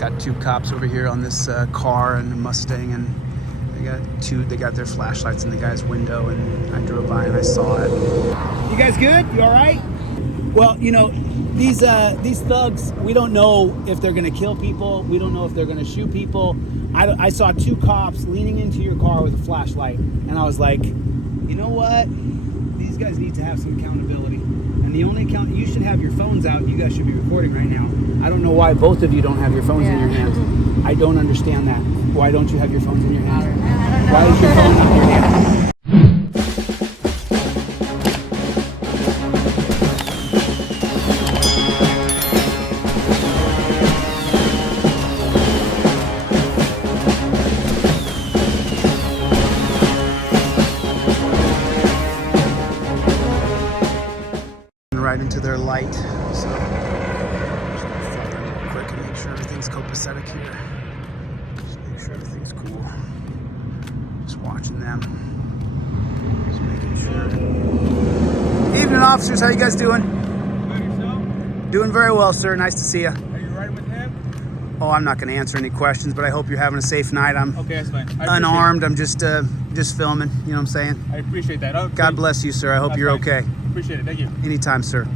got two cops over here on this car and a Mustang, and they got their flashlights in the guy's window, and I drove by and I saw it. You guys good? You all right? Well, you know, these thugs, we don't know if they're gonna kill people. We don't know if they're gonna shoot people. I saw two cops leaning into your car with a flashlight, and I was like, you know what? These guys need to have some accountability. And the only you should have your phones out. You guys should be recording right now. I don't know why both of you don't have your phones in your hands. I don't understand that. Why don't you have your phones in your hands? I don't know. Why is your phone not in your hands? Right into their light, so just gonna flip in real quick and make sure everything's copacetic here. Just make sure everything's cool. Just watching them. Just making sure. Evening, officers. How you guys doing? Good, yourself? Doing very well, sir. Nice to see you. Are you riding with him? Oh, I'm not going to answer any questions, but I hope you're having a safe night. I'm Okay, that's fine. unarmed. I'm just filming. You know what I'm saying? I appreciate that. Okay. God bless you, sir. I hope That's you're fine. okay. Appreciate it. Thank you. Anytime, sir.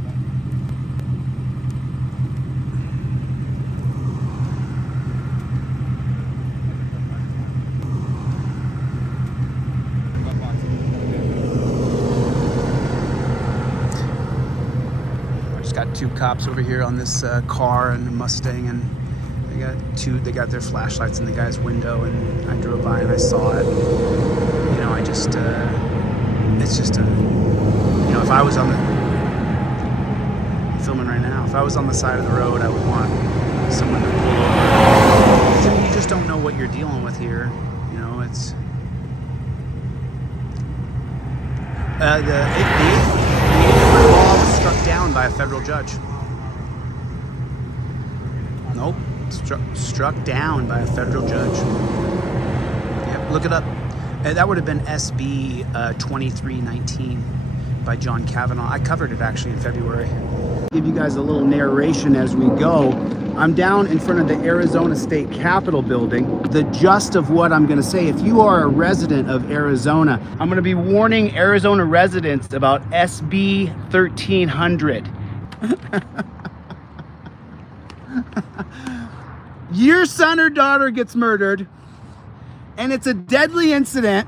I just got two cops over here on this car and a Mustang, and they got their flashlights in the guy's window, and I drove by and I saw it. You know, it's just a, you know, if I was on the, filming right now, if I was on the side of the road, I would want someone to pull over. You just don't know what you're dealing with here. You know, it's the 8 law was struck down by a federal judge. Nope, struck down by a federal judge. Yep, look it up. That would have been SB 2319 by John Kavanaugh. I covered it actually in February. Give you guys a little narration as we go. I'm down in front of the Arizona State Capitol building. The gist of what I'm going to say, if you are a resident of Arizona, I'm going to be warning Arizona residents about SB 1300. Your son or daughter gets murdered, and it's a deadly incident.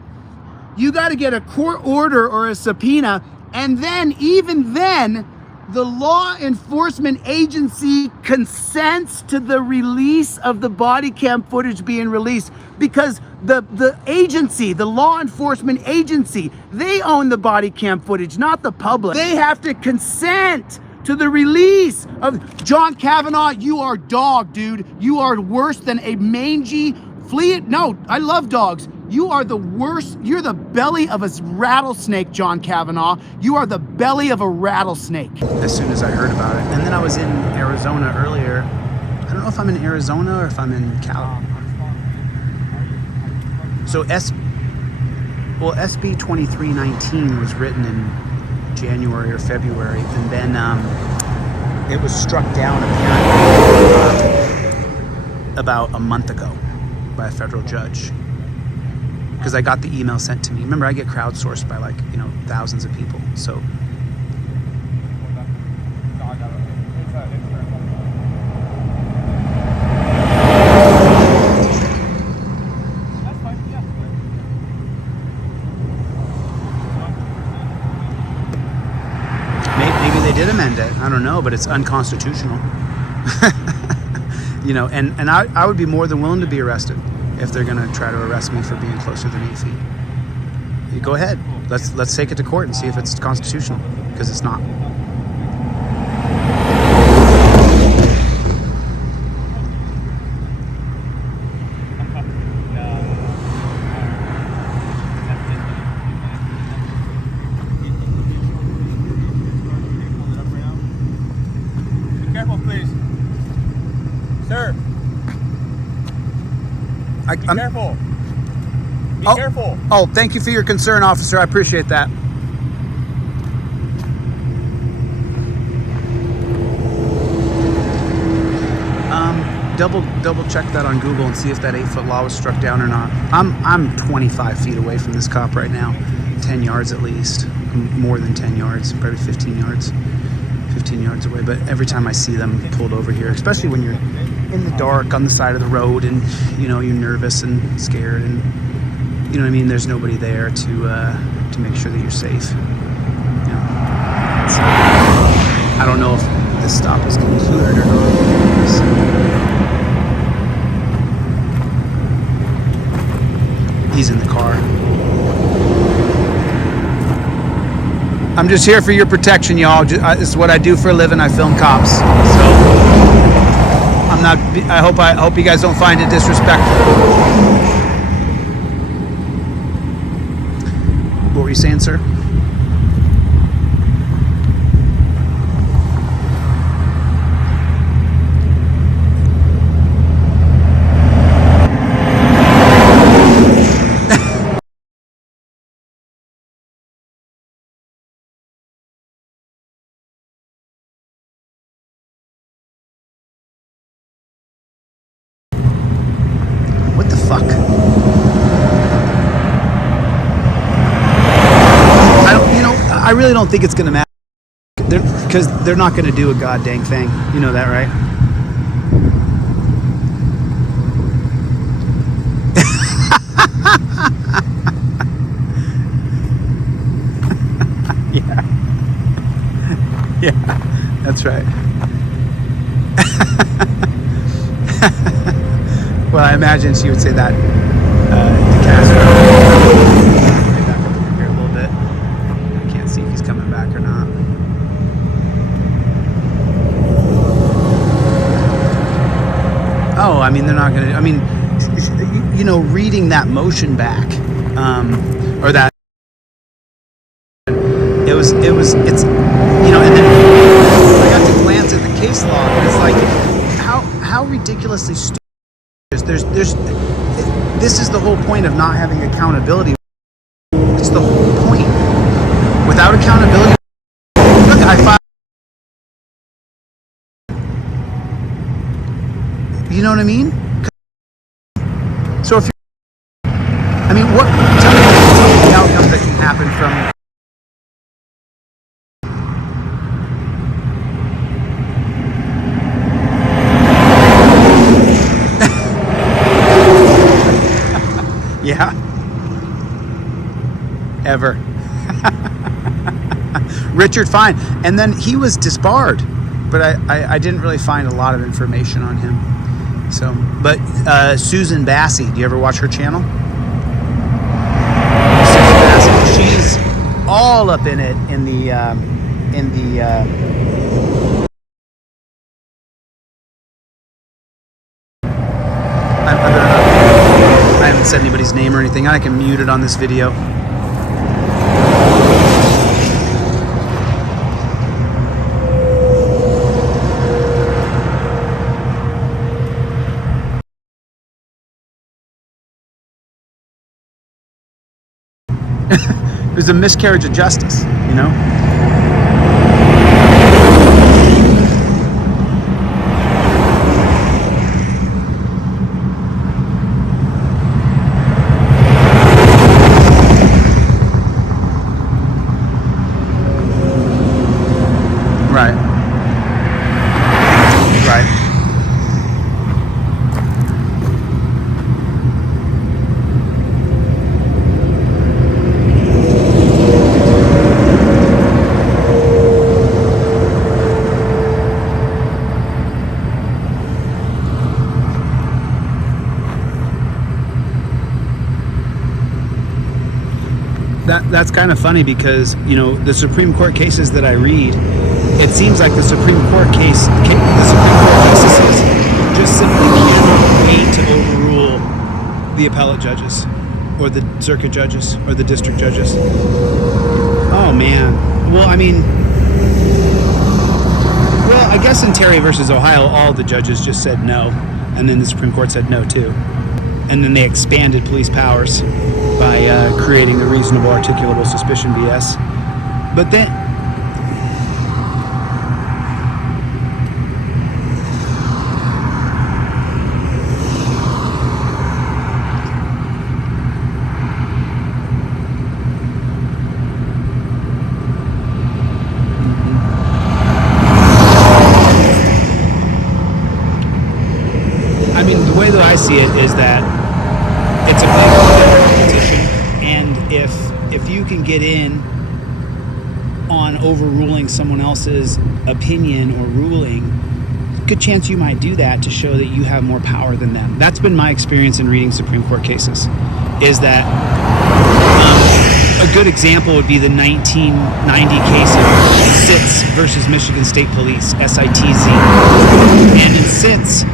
You got to get a court order or a subpoena, and then, even then, the law enforcement agency consents to the release of the body cam footage being released, because the agency, the law enforcement agency, they own the body cam footage, not the public. They have to consent to the release of John Kavanaugh. You are dog, dude. You are worse than a mangy flea. No, I love dogs. You are the worst. You're the belly of a rattlesnake, John Kavanaugh. You are the belly of a rattlesnake. As soon as I heard about it. And then I was in Arizona earlier. I don't know if I'm in Arizona or if I'm in Cal. So SB 2319 was written in January or February, and then it was struck down apparently about a month ago by a federal judge, because I got the email sent to me. Remember, I get crowdsourced by, like, you know, thousands of people. So maybe they did amend it. I don't know, but it's unconstitutional. You know, and I would be more than willing to be arrested if they're going to try to arrest me for being closer than 8 feet. You go ahead. Let's take it to court and see if it's constitutional, because it's not. Be careful, please. Sir. Be careful. Be careful. Oh, thank you for your concern, officer. I appreciate that. double check that on Google and see if that 8-foot law was struck down or not. I'm 25 feet away from this cop right now, 10 yards at least, more than 10 yards, probably 15 yards away. But every time I see them pulled over here, especially when you're in the dark on the side of the road and you know you're nervous and scared and you know what I mean, there's nobody there to make sure that you're safe. You know, I don't know if this stop is concluded or not. He's in the car. I'm just here for your protection, y'all. This is what I do for a living. I film cops. So I'm not. I hope you guys don't find it disrespectful. What were you saying, sir? What the fuck? I really don't think it's gonna matter because they're not gonna do a god dang thing. You know that, right? Yeah, that's right. Well, I imagine she would say that. DeCastro. Back up here a little bit. I can't see if he's coming back or not. Oh, I mean, they're not gonna. I mean, you know, reading that motion back, or that. It's, you know, and then I got to glance at the case law, and it's like, how ridiculously stupid. This is the whole point of not having accountability. It's the whole point. Without accountability, look, I filed. You know what I mean? So if you're, I mean, tell me the outcomes that can happen from. Yeah. Ever. Richard Fine. And then he was disbarred, but I didn't really find a lot of information on him. So, but Susan Bassey, do you ever watch her channel? Susan Bassey, she's all up in it in the I haven't said anybody's name or anything. I can mute it on this video. There's a miscarriage of justice, you know? Right. Right. That's kind of funny because, you know, the Supreme Court cases that I read, it seems like the Supreme Court cases just simply cannot wait to overrule the appellate judges or the circuit judges or the district judges. Oh man. Well, I mean, I guess in Terry versus Ohio, all the judges just said no, and then the Supreme Court said no too. And then they expanded police powers by creating the reasonable articulable suspicion BS. But then, I mean, the way that I see it is that it's a big competition, and if you can get in on overruling someone else's opinion or ruling, good chance you might do that to show that you have more power than them. That's been my experience in reading Supreme Court cases, is that a good example would be the 1990 case of SITS versus Michigan State Police, SITZ. And in SITS,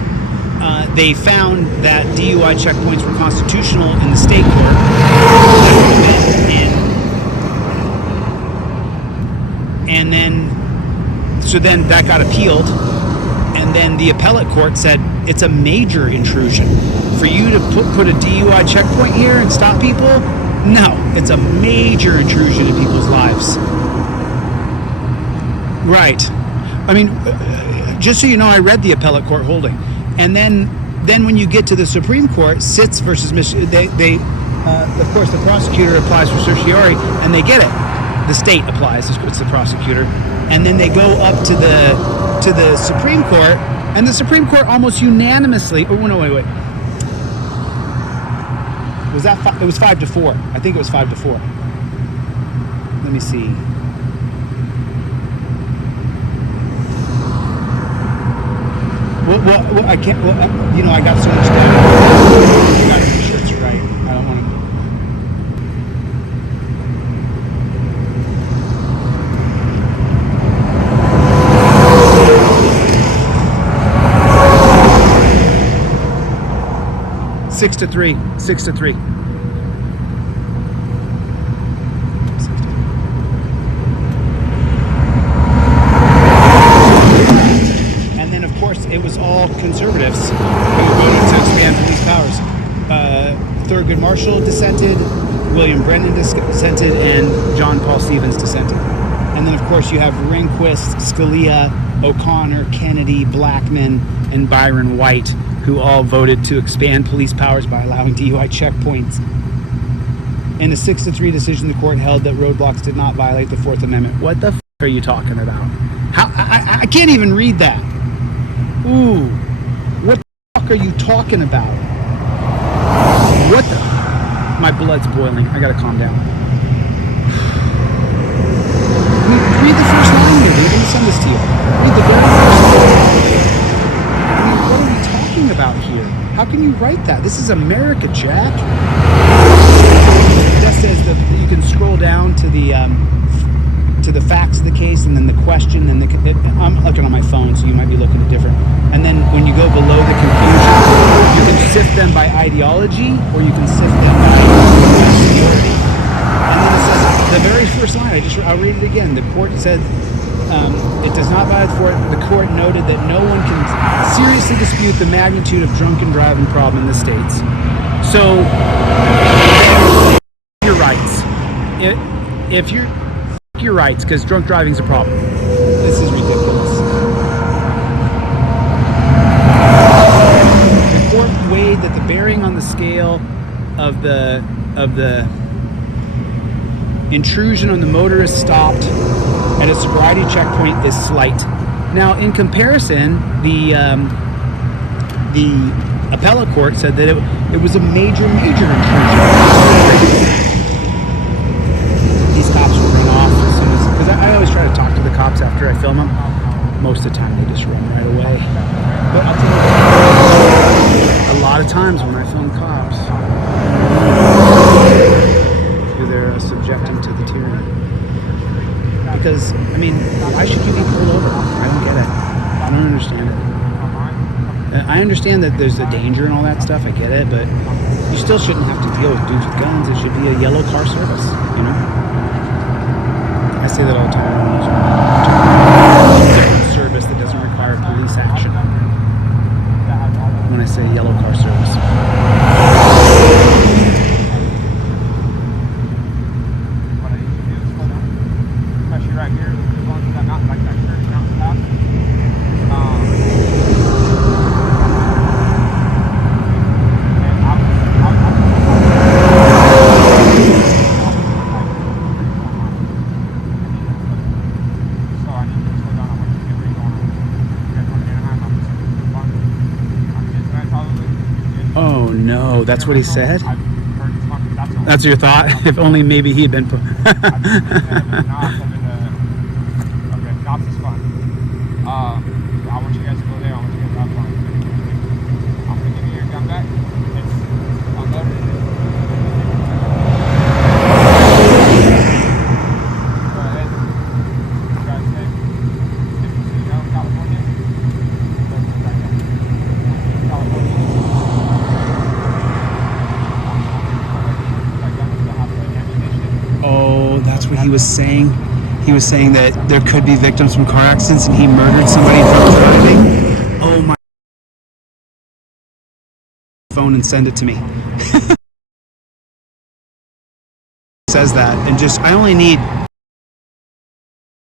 they found that DUI checkpoints were constitutional in the state court. And then that got appealed. And then the appellate court said it's a major intrusion. For you to put a DUI checkpoint here and stop people? No, it's a major intrusion in people's lives. Right. I mean, just so you know, I read the appellate court holding. And then when you get to the Supreme Court, SITS versus Michigan, they of course, the prosecutor applies for certiorari, and they get it. The state applies, it's the prosecutor. And then they go up to the Supreme Court, and the Supreme Court almost unanimously, oh no, wait. Was that it was 5-4. I think it was 5-4. Let me see. Well, I can't. Well, I got so much data. I got to make sure it's right. I don't want to. Six to three. And then, of course, it was all conservatives who voted to expand police powers. Thurgood Marshall dissented, William Brennan dissented, and John Paul Stevens dissented. And then, of course, you have Rehnquist, Scalia, O'Connor, Kennedy, Blackmun, and Byron White, who all voted to expand police powers by allowing DUI checkpoints. In a 6-3 decision, the court held that roadblocks did not violate the Fourth Amendment. What the f*** are you talking about? How? I can't even read that. Ooh. What the f*** are you talking about? What the? My blood's boiling. I gotta calm down. Read the first line here, dude. Let me send this to you. Read the very first line. What are we talking about here? How can you write that? This is America, Jack. That says that you can scroll down to the facts of the case, and then the question, and I'm looking on my phone, so you might be looking at different. And then when you go below the conclusion, you can sift them by ideology, or you can sift them by seniority. And then it says the very first line. I'll read it again. The court said. It does not violate the court noted that no one can seriously dispute the magnitude of drunken driving problem in the states. So, your rights. If you're your rights, because drunk driving is a problem. This is ridiculous. The court weighed that the bearing on the scale of the intrusion on the motorist stopped at a sobriety checkpoint is slight. Now, in comparison, the appellate court said that it was a major intrusion. These cops will run off as soon as, because I always try to talk to the cops after I film them. Most of the time, they just run right away. But I'll tell you, a lot of times when I film cops, they're subjecting to the tyranny. Because, I mean, why should you be pulled over? I don't get it. I don't understand it. I understand that there's a danger and all that stuff. I get it, but you still shouldn't have to deal with dudes with guns. It should be a yellow car service, you know? I say that all the time. Different service that doesn't require police action. When I say yellow car service. Right here, as long as that not like that curve not stop. Oh no, that's what he said? I've heard this one, that's all. That's your thought? If only maybe he had been put. Okay, Knott's is fun. I want you guys to go there. I want you guys to have fun. I'm gonna give you your gun back. It's unloaded. Go ahead. Drive safe. 52, California. California. Oh, that's what he was saying. He was saying that there could be victims from car accidents and he murdered somebody in front of driving. Oh my phone and send it to me. Says that and just I only need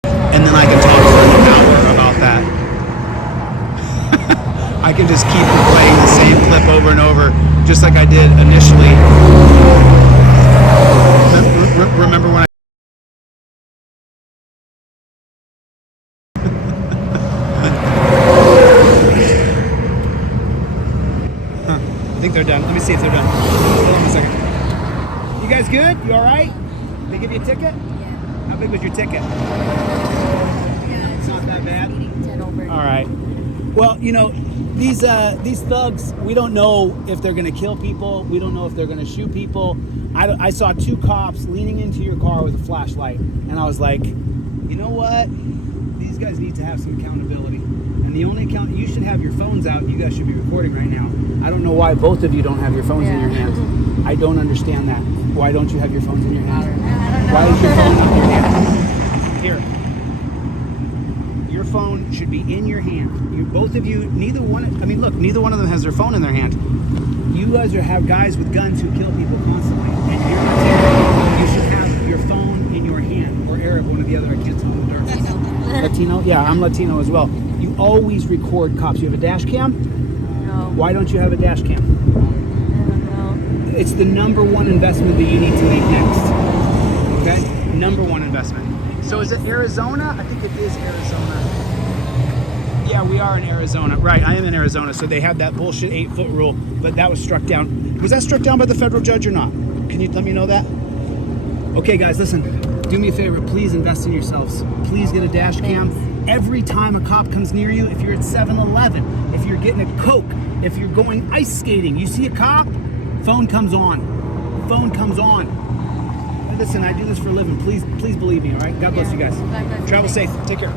and then I can talk for an hour about that. I can just keep replaying the same clip over and over just like I did initially. Remember when I think they're done. Let me see if they're done. Hold on a second. You guys good? You all right? They give you a ticket? Yeah. How big was your ticket? Yeah, It's not that bad? speeding 10 over. All right. Well, you know, these thugs, we don't know if they're going to kill people. We don't know if they're going to shoot people. I saw 2 cops leaning into your car with a flashlight, and I was like, you know what? These guys need to have some accountability. And the only you should have your phones out. You guys should be recording right now. I don't know why both of you don't have your phones in your hands. I don't understand that. Why don't you have your phones in your hands? I don't know. Why is your phone not in your hand? Here. Your phone should be in your hand. Both of you, neither one of them has their phone in their hand. You guys have guys with guns who kill people constantly. And you're Latino. You should have your phone in your hand. Or Arab, one or the other. I can't tell. Latino? Yeah, I'm Latino as well. You always record cops. You have a dash cam? No. Why don't you have a dash cam? I don't know. It's the number one investment that you need to make next. Okay? Number one investment. So is it Arizona? I think it is Arizona. Yeah, we are in Arizona. Right, I am in Arizona. So they have that bullshit 8-foot rule, but that was struck down. Was that struck down by the federal judge or not? Can you let me know that? Okay, guys, listen. Do me a favor. Please invest in yourselves. Please get a dash cam. Every time a cop comes near you, if you're at 7-Eleven, if you're getting a Coke, if you're going ice skating, you see a cop, phone comes on. Phone comes on. Listen, I do this for a living. Please believe me, all right? God bless you guys. God bless you. Travel safe. Take care.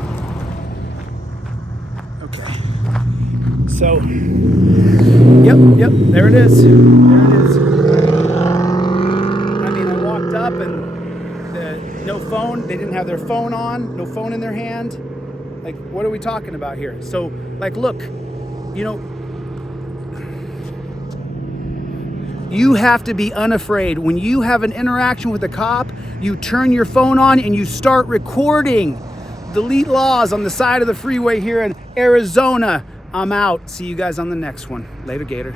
Okay. So, yep, there it is. There it is. I mean, I walked up and no phone. They didn't have their phone on. No phone in their hand. Like, what are we talking about here? So, like, look, you know, you have to be unafraid. When you have an interaction with a cop, you turn your phone on and you start recording. Delete Lawz on the side of the freeway here in Arizona. I'm out. See you guys on the next one. Later, Gator.